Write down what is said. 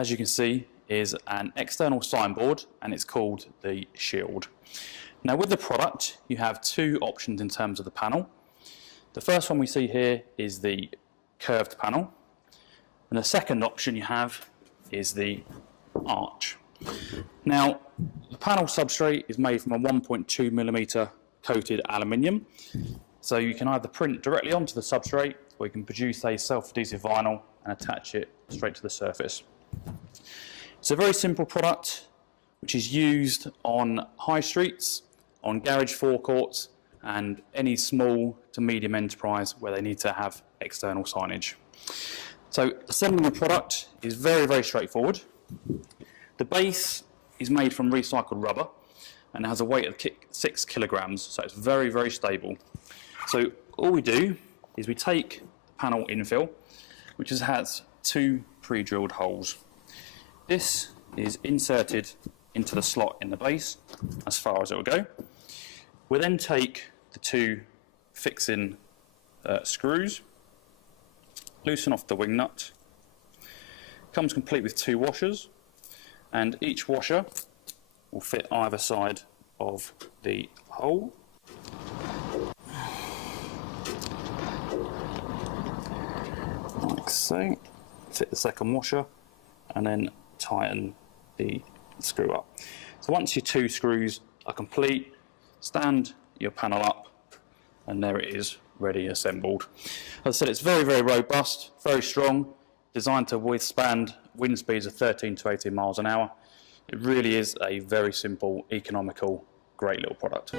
as you can see, is an external signboard, and it's called the Shield. Now with the product, you have two options in terms of the panel. The first one we see here is the curved panel, and the second option you have is the arch. Now, the panel substrate is made from a 1.2mm coated aluminium, so you can either print directly onto the substrate, or you can produce a self-adhesive vinyl and attach it straight to the surface. It's a very simple product which is used on high streets, on garage forecourts, and any small to medium enterprise where they need to have external signage. So assembling the product is very, very straightforward. The base is made from recycled rubber and has a weight of 6 kilograms, so it's very, very stable. So all we do is we take the panel infill, which has two pre-drilled holes. This is inserted into the slot in the base as far as it will go. We then take the two fixing screws, loosen off the wing nut. Comes complete with two washers, and each washer will fit either side of the hole. Like so. Fit the second washer and then tighten the screw up. So once your two screws are complete, stand your panel up and there it is, ready assembled. As I said, it's very, very robust, very strong, designed to withstand wind speeds of 13 to 18 miles an hour. It really is a very simple, economical, great little product.